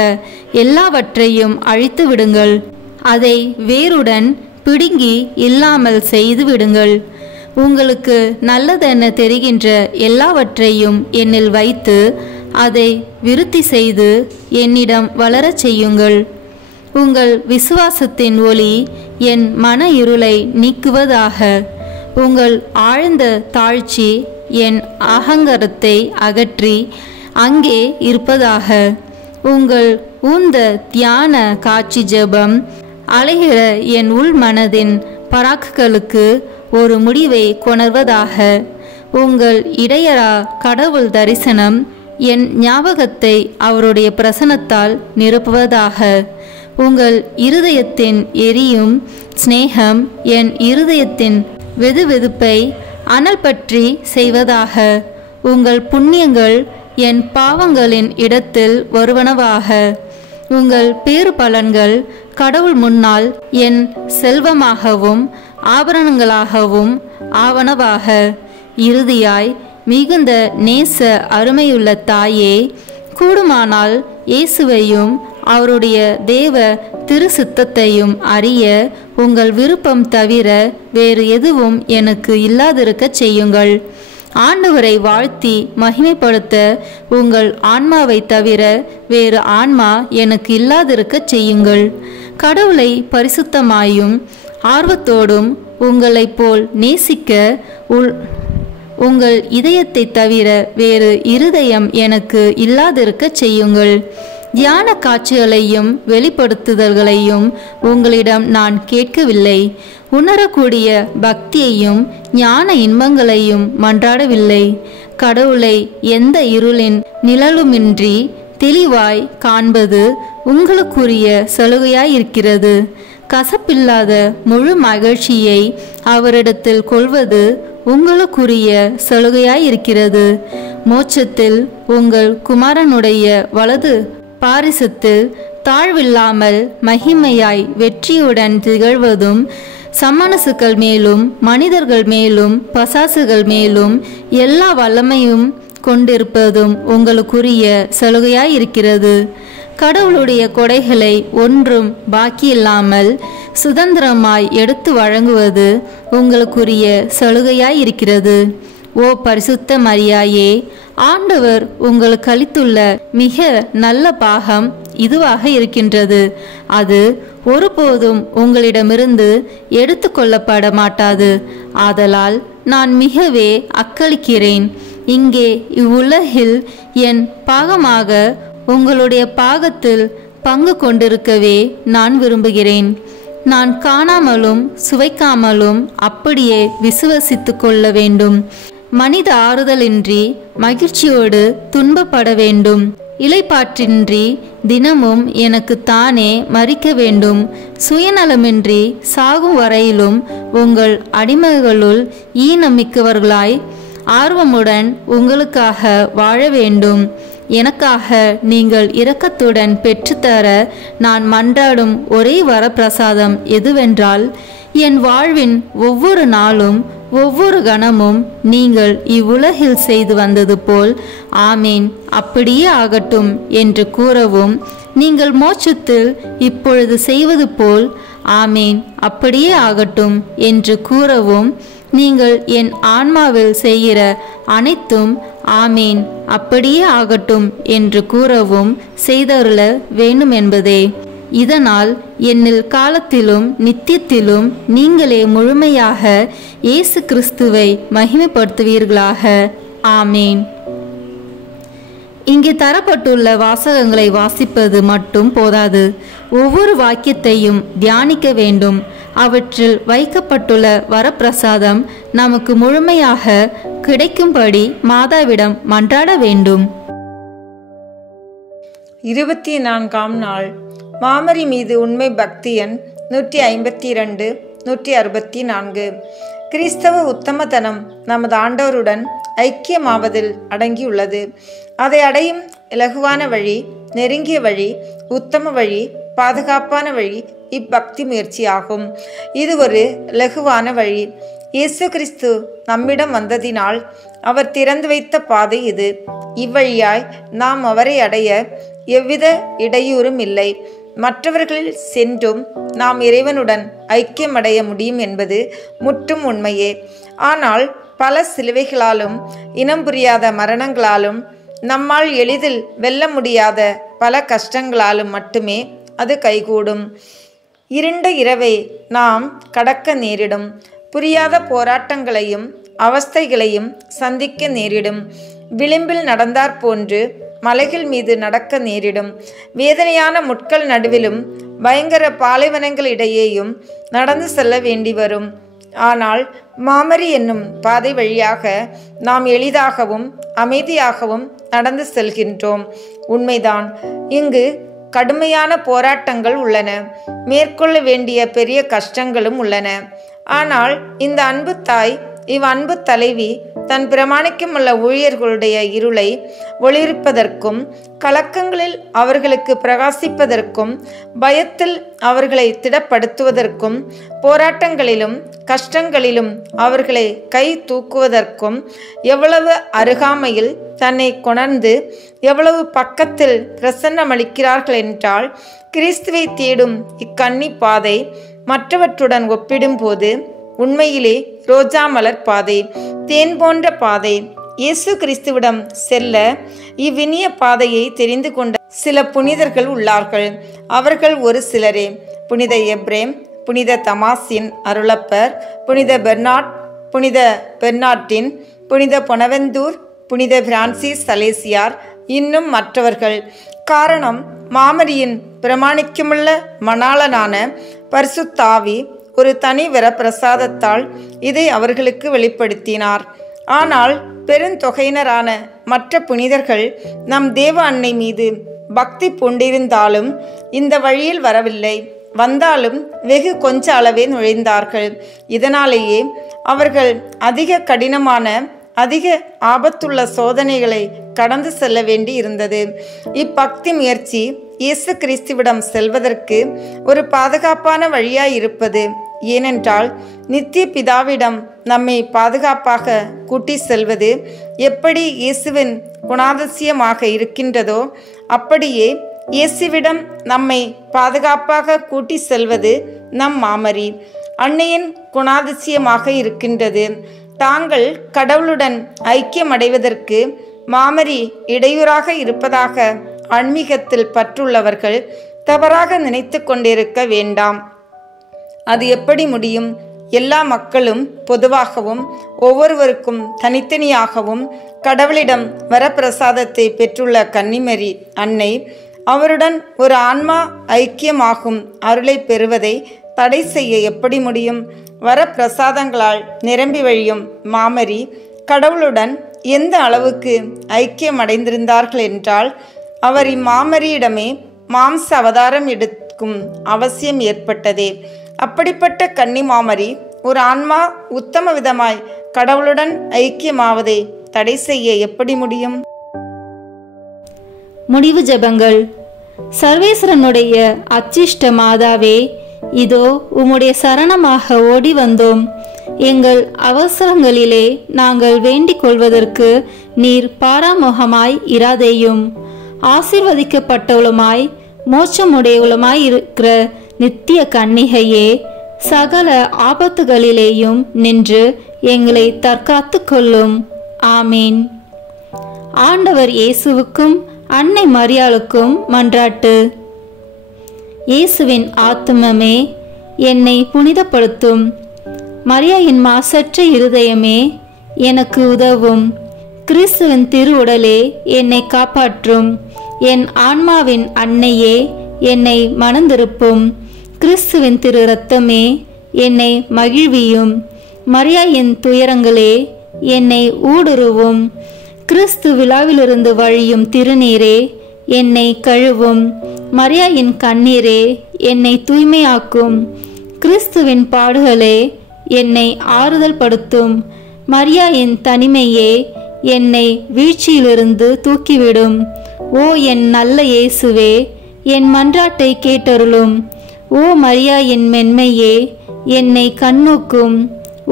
எல்லாவற்றையும் அழித்து விடுங்கள். அதை வேருடன் பிடுங்கி இல்லாமல் செய்து விடுங்கள். உங்களுக்கு நல்லதென தெரிகின்ற எல்லாவற்றையும் என்னில் வைத்து அதை விருத்தி செய்து என்னிடம் வளரச் செய்யுங்கள். உங்கள் விசுவாசத்தின் ஒளி என் மன இருளை நீக்குவதாக. உங்கள் ஆழ்ந்த தாழ்ச்சி என் அகங்காரத்தை அகற்றி அங்கே இருப்பதாக. உங்கள் ஊந்த தியான காட்சி ஜெபம் அலைகிற என் உள் மனதின் பராக்குகளுக்கு ஒரு முடிவை கொணர்வதாக. உங்கள் இடையரா கடவுள் தரிசனம் என் ஞாபகத்தை அவருடைய பிரசனத்தால் நிரப்புவதாக. உங்கள் இருதயத்தின் எரியும் சிநேகம் என் இருதயத்தின் வெதுவெதுப்பை அனல் பற்றி செய்வதாக. உங்கள் புண்ணியங்கள் என் பாவங்களின் இடத்தில் வருவனவாக. உங்கள் பேறு பலன்கள் கடவுள் முன்னால் என் செல்வமாகவும் ஆபரணங்களாகவும் ஆவனவாக. இறுதியாய் மிகுந்த நேச அருமையுள்ள தாயே, கூடுமானால் இயேசுவையும் அவருடைய தேவ திரு சித்தத்தையும் அறிய உங்கள் விருப்பம் தவிர வேறு எதுவும் எனக்கு இல்லாதிருக்கச் செய்யுங்கள். ஆண்டவரை வாழ்த்தி மகிமைப்படுத்த உங்கள் ஆன்மாவை தவிர வேறு ஆன்மா எனக்கு இல்லாதிருக்கச் செய்யுங்கள். கடவுளை பரிசுத்தமாயும் ஆர்வத்தோடும் உங்களைப் போல் நேசிக்க உங்கள் இதயத்தை தவிர வேறு இருதயம் எனக்கு இல்லாதிருக்கச் செய்யுங்கள். தியான காட்சிகளையும் வெளிப்படுத்துதல்களையும் உங்களிடம் நான் கேட்கவில்லை. உணரக்கூடிய பக்தியையும் ஞான இன்பங்களையும் மன்றாடவில்லை. கடவுளை எந்த இருளின் நிழலுமின்றி தெளிவாய் காண்பது உங்களுக்குரிய சலுகையாயிருக்கிறது. கசப்பில்லாத முழு மகிழ்ச்சியை அவரிடத்தில் கொள்வது உங்களுக்குரிய சலுகையாயிருக்கிறது. மோட்சத்தில் உங்கள் குமாரனுடைய வலது பாரிசத்தில் தாழ்வில்லாமல் மகிமையாய் வெற்றியுடன் திகழ்வதும் சம்மனசுகள் மேலும் மனிதர்கள் மேலும் பசாசுகள் மேலும் எல்லா வல்லமையும் கொண்டிருப்பதும் உங்களுக்குரிய சலுகையாயிருக்கிறது. கடவுளுடைய கொடைகளை ஒன்றும் பாக்கியில்லாமல் சுதந்திரமாய் எடுத்து வழங்குவது உங்களுக்குரிய சலுகையாயிருக்கிறது. ஓ பரிசுத்த மரியாயே, ஆண்டவர் உங்களுக்கு அளித்துள்ள மிக நல்ல பாகம் இதுவாக இருக்கின்றது. அது ஒருபோதும் உங்களிடமிருந்து எடுத்து கொள்ளப்பட மாட்டாது. ஆதலால் நான் மிகவே அக்களிக்கிறேன். இங்கே இவ்வுலகில் என் பாகமாக உங்களுடைய பாகத்தில் பங்கு கொண்டிருக்கவே நான் விரும்புகிறேன். நான் காணாமலும் சுவைக்காமலும் அப்படியே விசுவசித்து கொள்ள வேண்டும். மனித ஆறுதலின்றி மகிழ்ச்சியோடு துன்பப்பட வேண்டும். இளைப்பாற்றின்றி தினமும் எனக்கு தானே மறிக்க வேண்டும். சுயநலமின்றி சாகும் வரையிலும் உங்கள் அடிமைகளுள் ஈனமிக்கவர்களாய் ஆர்வமுடன் உங்களுக்காக வாழ வேண்டும். எனக்காக நீங்கள் இரக்கத்துடன் பெற்றுத்தர நான் மன்றாடும் ஒரே வரப்பிரசாதம் எதுவென்றால், என் வாழ்வின் ஒவ்வொரு நாளும் ஒவ்வொரு கணமும் நீங்கள் இவ்வுலகில் செய்து வந்தது போல் ஆமேன் அப்படியே ஆகட்டும் என்று கூறவும், நீங்கள் மோட்சத்தில் இப்பொழுது செய்வது போல் ஆமேன் அப்படியே ஆகட்டும் என்று கூறவும், நீங்கள் என் ஆன்மாவில் செய்கிற அனைத்தும் ஆமேன் அப்படியே ஆகட்டும் என்று கூறவும் செய்தருள வேண்டும் என்பதே. இதனால் என்னில் காலத்திலும் நித்தியத்திலும் நீங்களே முழுமையாக இயேசு கிறிஸ்துவை மகிமைப்படுத்துவீர்களாக. ஆமேன். இங்கே தரப்பட்டுள்ள வாசகங்களை வாசிப்பது மட்டும் போதாது. ஒவ்வொரு வாக்கியத்தையும் தியானிக்க வேண்டும். அவற்றில் வைக்கப்பட்டுள்ள வரப்பிரசாதம் நமக்கு முழுமையாக கிடைக்கும்படி மாதாவிடம் மன்றாட வேண்டும். 24ஆம் நாள். மாமரி மீது உண்மை பக்தி எண் 152 164. கிறிஸ்தவ உத்தமத்தனம் நமது ஆண்டவருடன் ஐக்கியமாவதில் அடங்கியுள்ளது. அதை அடையும் இலகுவான வழி நெருங்கிய வழி, உத்தம வழி, பாதுகாப்பான வழி இப்பக்தி முயற்சி ஆகும். இது ஒரு லகுவான வழி. இயேசு கிறிஸ்து நம்மிடம் வந்ததினால் அவர் திறந்து வைத்த பாதை இது. இவ்வழியாய் நாம் அவரை அடைய எவ்வித இடையூறும் இல்லை. மற்றவர்கள் சென்றும் நாம் இறைவனுடன் ஐக்கியமடைய முடியும் என்பது முற்றும் உண்மையே. ஆனால் பல சிலுவைகளாலும் இனம் புரியாத மரணங்களாலும் நம்மால் எளிதில் வெல்ல முடியாத பல கஷ்டங்களாலும் மட்டுமே அது கைகூடும். இருண்ட இரவை நாம் கடக்க நேரிடும். புரியாத போராட்டங்களையும் அவஸ்தைகளையும் சந்திக்க நேரிடும். விளிம்பில் நடந்தாற் போன்று மலைகள் மீது நடக்க நேரிடும். வேதனையான முட்கள் நடுவிலும் பயங்கர பாலைவனங்களிடையேயும் நடந்து செல்ல வேண்டி வரும். ஆனால் மாமரி என்னும் பாதை வழியாக நாம் எளிதாகவும் அமைதியாகவும் நடந்து செல்கின்றோம். உண்மைதான், இங்கு கடுமையான போராட்டங்கள் உள்ளன, மேற்கொள்ள வேண்டிய பெரிய கஷ்டங்களும் உள்ளன. ஆனால் இந்த அன்பு தாய், அன்பு தலைவி தன் பிரமாணிக்கமுள்ள ஊழியர்களுடைய இருளை ஒளிர்ப்பதற்கும், கலக்கங்களில் அவர்களுக்கு பிரகாசிப்பதற்கும், பயத்தில் அவர்களை திடப்படுத்துவதற்கும், போராட்டங்களிலும் கஷ்டங்களிலும் அவர்களை கை தூக்குவதற்கும் எவ்வளவு அருகாமையில் தன்னை கொணர்ந்து எவ்வளவு பக்கத்தில் பிரசன்னமளிக்கிறார்கள் என்றால், கிறிஸ்துவை தேடும் இக்கன்னி பாதை மற்றவற்றுடன் ஒப்பிடும்போது உண்மையிலே ரோஜா மலர் பாதை, தேன் போன்ற பாதை. இயேசு கிறிஸ்துவிடம் செல்ல இவ்வினிய பாதையை தெரிந்து கொண்ட சில புனிதர்கள் உள்ளார்கள். அவர்கள் ஒரு சிலரே: புனித எப்ரேம், புனித தமாசின் அருளப்பர், புனித பெர்னாட், புனித பெர்னாட்டின், புனித பொனவெந்தூர், புனித பிரான்சிஸ் சலேசியார், இன்னும் மற்றவர்கள். காரணம், மாமரியின் பிரமாணிக்கமுள்ள மணாளனான பரிசுத்த ஆவி ஒரு தனி வரப்பிரசாதத்தால் இதை அவர்களுக்கு வெளிப்படுத்தினார். ஆனால் பெருந்தொகையினரான மற்ற புனிதர்கள் நம் தேவ அன்னை மீது பக்தி கொண்டிருந்தாலும் இந்த வழியில் வரவில்லை. வந்தாலும் வெகு கொஞ்ச அளவே நுழைந்தார்கள். இதனாலேயே அவர்கள் அதிக கடினமான, அதிக ஆபத்துள்ள சோதனைகளை கடந்து செல்ல வேண்டி இருந்தது. இப்பக்தி முயற்சி இயேசு கிறிஸ்துவிடம் செல்வதற்கு ஒரு பாதுகாப்பான வழியாயிருப்பது. ஏனென்றால் நித்திய பிதாவிடம் நம்மை பாதுகாப்பாக கூட்டி செல்வது எப்படி இயேசுவின் குணாதிசயமாக இருக்கின்றதோ, அப்படியே இயேசுவிடம் நம்மை பாதுகாப்பாக கூட்டி செல்வது நம் மாமரி அன்னையின் குணாதிசயமாக இருக்கின்றது. தாங்கள் கடவுளுடன் ஐக்கியமடைவதற்கு மாமரி இடையூறாக இருப்பதாக ஆன்மீகத்தில் பற்றுள்ளவர்கள் தவறாக நினைத்து கொண்டிருக்க வேண்டாம். அது எப்படி முடியும்? எல்லா மக்களும் பொதுவாகவும் ஒவ்வொருவருக்கும் தனித்தனியாகவும் கடவுளிடம் வரப்பிரசாதத்தை பெற்றுள்ள கன்னிமரி அன்னை அவருடன் ஒரு ஆன்மா ஐக்கியமாகும் அருளை பெறுவதை தடை செய்ய எப்படி முடியும்? வரப்பிரசாதங்களால் நிரம்பி வழியும் மாமரி கடவுளுடன் எந்த அளவுக்கு ஐக்கியமடைந்திருந்தார்கள் என்றால், அவர் இம்மாமரியிடமே மாம்ச அவதாரம் எடுக்கும் அவசியம் ஏற்பட்டதே. அப்படிப்பட்ட கன்னி மாமரி ஒரு ஆன்மா உத்தம விதமாய் கடவுளுடன் ஐக்கியமாவதை தடை செய்ய எப்படி முடியும்? முடிவு ஜெபங்கள். சர்வேஸ்வரனுடைய அச்சிஷ்ட மாதாவே, இதோ உம்முடைய சரணமாக ஓடி வந்தோம். எங்கள் அவசரங்களிலே நாங்கள் வேண்டிக் கொள்வதற்கு நீர் பாராமுகமாய் இராதேயும். ஆசீர்வதிக்கப்பட்டவளுமாய் மோட்சமுடையவளுமாய் இருக்கிற நித்திய கன்னிகையே, சகல ஆபத்துகளிலேயும் நின்று எங்களை தற்காத்து கொள்ளும். ஆமீன். ஆண்டவர் இயேசுவுக்கும் அன்னை மரியாளுக்கும் மன்றாட்டு. இயேசுவின் ஆத்துமமே, என்னை புனிதப்படுத்தும். மரியாயின் மாசற்ற இருதயமே, எனக்கு உதவும். கிறிஸ்துவின் திருவுடலே, என்னை காப்பாற்றும். என் ஆன்மாவின் அன்னையே, என்னை மணந்திருப்பும். கிறிஸ்துவின் திரு இரத்தமே, என்னை மகிழ்வியும். மரியாயின் துயரங்களே, என்னை ஊடுருவும். கிறிஸ்து விழாவிலிருந்து வழியும் திருநீரே, என்னை கழுவும். மரியாயின் கண்ணீரே, என்னை தூய்மையாக்கும். கிறிஸ்துவின் பாடுகளே, என்னை ஆறுதல் படுத்தும். மரியாயின் தனிமையே, என்னை வீழ்ச்சியிலிருந்து தூக்கிவிடும். ஓ என் நல்ல இயேசுவே, என் மன்றாட்டை கேட்டருளும். ஓ மரியா என் மென்மையே, என்னை கண்ணோக்கும்.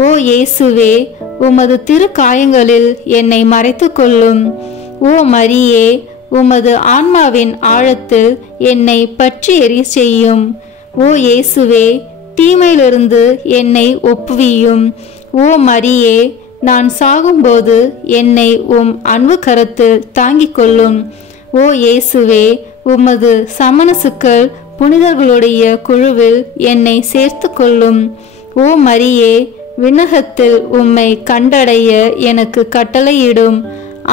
ஓ இயேசுவே, உமது திருக்காயங்களில் என்னை மறைத்து கொள்ளும். ஓ மரியே, உமது ஆன்மாவின் ஆழத்தில் என்னை பற்றி எரிய செய்யும். ஓ இயேசுவே, தீமையிலிருந்து என்னை ஒப்புவியும். ஓ மரியே, நான் சாகும்போது என்னை உம் அன்பு கரத்தில் தாங்கிக் கொள்ளும். ஓ இயேசுவே, உமது சமணசுக்கள் புனிதர்களுடைய குழுவில் என்னை சேர்த்து கொள்ளும். ஓ மரியே, விண்ணகத்தில் உம்மை கண்டடைய எனக்கு கட்டளையிடும்.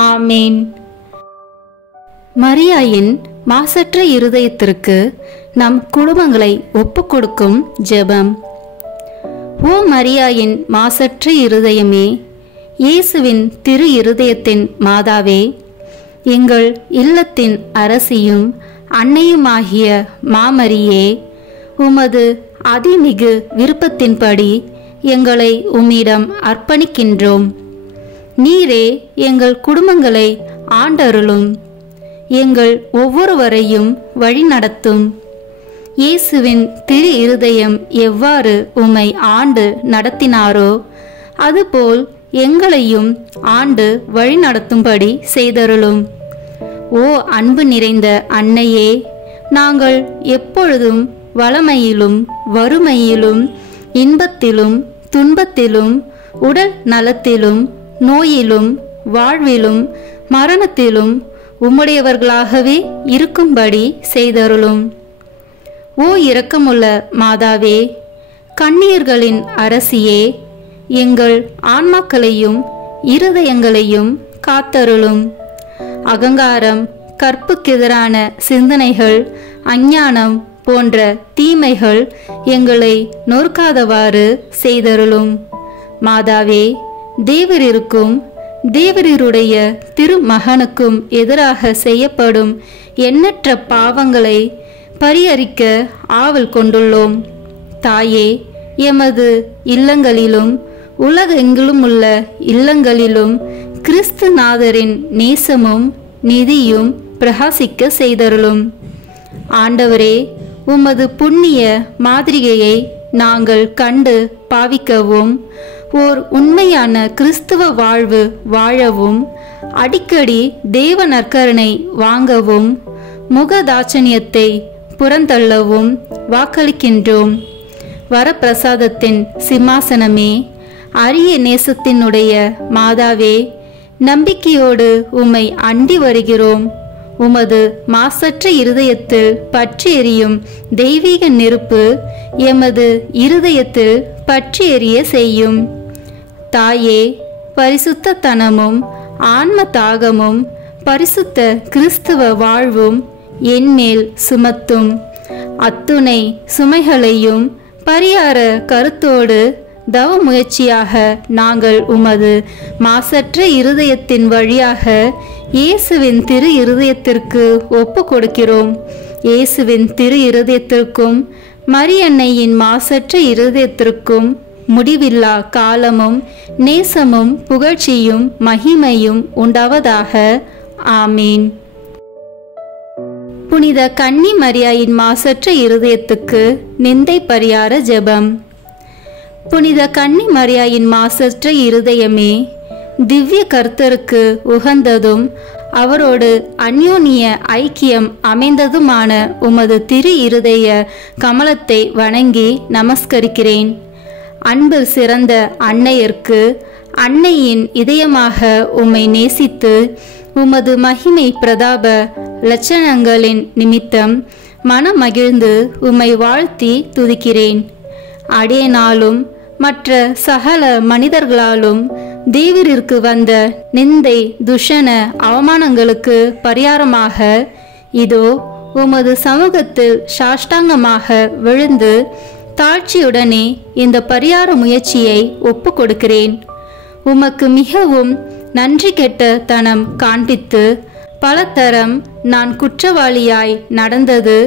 ஆமீன். மரியாயின் மாசற்ற இருதயத்திற்கு நம் குடும்பங்களை ஒப்புக்கொடுக்கும் ஜெபம். ஓ மரியாயின் மாசற்ற இருதயமே, இயேசுவின் திரு இருதயத்தின் மாதாவே, எங்கள் இல்லத்தின் அரசியும் அன்னையுமாகிய மாமரியே, உமது அதிமிகு விருப்பத்தின்படி எங்களை உம்மிடம் அர்ப்பணிக்கின்றோம். நீரே எங்கள் குடும்பங்களை ஆண்டருளும். எங்கள் ஒவ்வொருவரையும் வழிநடத்தும். இயேசுவின் திரு இருதயம் எவ்வாறு உம்மை ஆண்டு நடத்தினாரோ அதுபோல் எங்களையும் ஆண்டு வழிநடத்தும்படி செய்தருளும். ஓ அன்பு நிறைந்த அன்னையே, நாங்கள் எப்பொழுதும் வளமையிலும் வறுமையிலும் இன்பத்திலும் துன்பத்திலும் உடல் நலத்திலும் நோயிலும் வாழ்விலும் மரணத்திலும் உம்முடையவர்களாகவே இருக்கும்படி செய்தருளும். ஓ இரக்கமுள்ள மாதாவே, கண்ணீர்களின் அரசியே, எங்கள் ஆன்மாக்களையும் இருதயங்களையும் காத்தருளும். அகங்காரம், கற்புக்கெதிரான சிந்தனைகள், அஞ்ஞானம் போன்ற தீமைகள் எங்களை நொறுக்காதவாறு செய்தருளும். மாதாவே, தேவரிருக்கும் தேவரீருடைய திருமகனுக்கும் எதிராக செய்யப்படும் எண்ணற்ற பாவங்களை பரிஹரிக்க ஆவல் கொண்டுள்ளோம். தாயே, எமது இல்லங்களிலும் உலகெங்கிலும் உள்ள இல்லங்களிலும் கிறிஸ்துநாதரின் நேசமும் நிதியும் பிரகாசிக்க செய்தருளும். ஆண்டவரே, உமது புண்ணிய மாதிரிகையை நாங்கள் கண்டு பாவிக்கவும், ஓர் உண்மையான கிறிஸ்துவ வாழ்வு வாழவும், அடிக்கடி தேவ நற்கருணை வாங்கவும், முகதாட்சணியத்தை புறந்தள்ளவும் வாக்களிக்கின்றோம். வரப்பிரசாதத்தின் சிம்மாசனமே, அரிய நேசத்தினுடைய மாதாவே, நம்பிக்கையோடு உம்மை அண்டி வருகிறோம். உமது மாசற்ற இருதயத்தில் பற்றி எரியும் தெய்வீக நெருப்பு எமது இருதயத்தில் பற்றி எரிய செய்யும். தாயே, பரிசுத்தத்தனமும் ஆன்ம தாகமும் பரிசுத்த கிறிஸ்துவ வாழ்வும் என்மேல் சுமத்தும். அத்துணை சுமைகளையும் பரிகார கருத்தோடு தவ முயற்சியாக நாங்கள் உமது மாசற்ற இருதயத்தின் வழியாக இயேசுவின் திரு இருதயத்திற்கு ஒப்பு கொடுக்கிறோம். இயேசுவின் திரு இருதயத்திற்கும் மரியன்னையின் மாசற்ற இருதயத்திற்கும் முடிவில்லா காலமும் நேசமும் புகழ்ச்சியும் மகிமையும் உண்டாவதாக. ஆமீன். புனித கன்னி மரியாயின் மாசற்ற இருதயத்துக்கு நிந்தை பரிகார ஜெபம். புனித கன்னி மரியாயின் மாசற்ற இருதயமே, திவ்ய கர்த்தருக்கு உகந்ததும் அவரோடு அந்யோன்ய ஐக்கியம் அமைந்ததுமான உமது திரு இருதய கமலத்தை வணங்கி நமஸ்கரிக்கிறேன். அன்பு சிறந்த அன்னையர்க்கு அன்னையின் இதயமாக உம்மை நேசித்து உமது மகிமை பிரதாப லட்சணங்களின் நிமித்தம் மனமகிழ்ந்து உம்மை வாழ்த்தி துதிக்கிறேன். அடியேனாலும் மற்ற சகல மனிதர்களாலும் தேவரிற்கு வந்த நிந்தை துஷண அவமானங்களுக்கு பரிகாரமாக இதோ உமது சமூகத்தில் சாஷ்டாங்கமாக விழுந்து தாழ்ச்சியுடனே இந்த பரிகார முயற்சியை ஒப்பு கொடுக்கிறேன். உமக்கு மிகவும் நன்றி கெட்ட தனம் காண்பித்து பல தரம் நான் குற்றவாளியாய் நடந்தது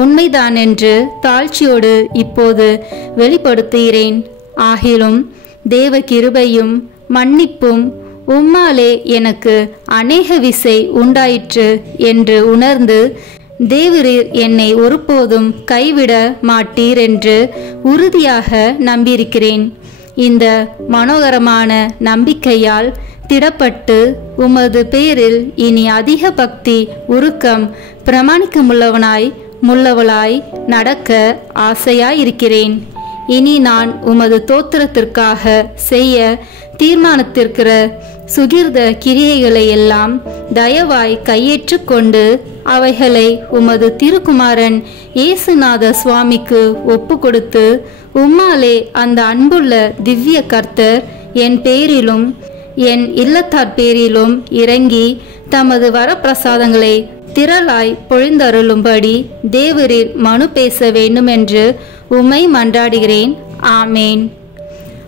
உண்மைதான் என்று தாழ்ச்சியோடு இப்போது வெளிப்படுத்துகிறேன். ஆகிலும் தேவ கிருபையும் மன்னிப்பும் உம்மாலே எனக்கு அநேக விசை உண்டாயிற்று என்று உணர்ந்து தேவரீர் என்னை ஒருபோதும் கைவிட மாட்டீர் என்று உறுதியாக நம்பியிருக்கிறேன். இந்த மனோகரமான நம்பிக்கையால் திடப்பட்டு உமது பேரில் இனி அதிக பக்தி உருக்கம் பிரமாணிக்கமுள்ளவளாய் நடக்க ஆசையாயிருக்கிறேன். இனி நான் உமது தோத்திரத்திற்காக செய்ய தீர்மானித்திருக்கிற சுகிர்த கிரியைகளை எல்லாம் தயவாய் கையேற்று கொண்டு அவைகளை உமது திருக்குமாரன் இயேசுநாத சுவாமிக்கு ஒப்பு கொடுத்து உம்மாலே அந்த அன்புள்ள திவ்ய கர்த்தர் என் பேரிலும் என் இல்லத்தார் பேரிலும் இறங்கி தமது வரப்பிரசாதங்களை திரளாய் பொழிந்தருளும்படி தேவரீர் மனு பேச வேண்டுமென்று உம்மை மன்றாடுகிறேன். ஆமேன்.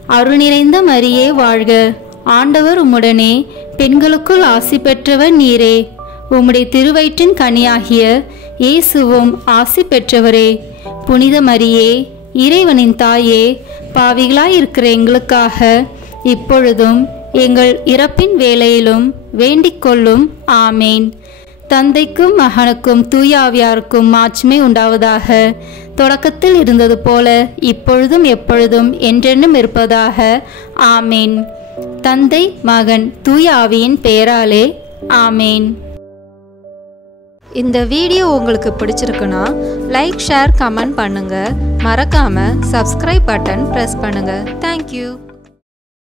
அருள் நிறைந்த மரியே வாழ்க, ஆண்டவர் உம்முடனே, பெண்களுக்குள் ஆசி பெற்றவர் நீரே. உம்முடைய திருவயிற்றின் கனியாகிய இயேசுவும் ஆசி பெற்றவரே. புனித மரியே, இறைவனின் தாயே, பாவிகளாயிருக்கிற எங்களுக்காக இப்பொழுதும் எங்கள் இறப்பின் வேளையிலும் வேண்டிக் கொள்ளும். ஆமேன். தந்தைக்கும் மகனுக்கும் தூய ஆவியாருக்கும் மாட்சிமை உண்டாவதாக. தொடக்கத்தில் இருந்தது போல இப்பொழுதும் எப்பொழுதும் என்றென்றும் இருப்பதாக. ஆமேன். தந்தை மகன் தூய ஆவியின் பெயராலே. ஆமேன். இந்த வீடியோ உங்களுக்கு பிடிச்சிருக்குன்னா லைக், ஷேர், கமெண்ட் பண்ணுங்க. மறக்காம சப்ஸ்கிரைப் பட்டன் பிரஸ் பண்ணுங்க. தேங்க்யூ.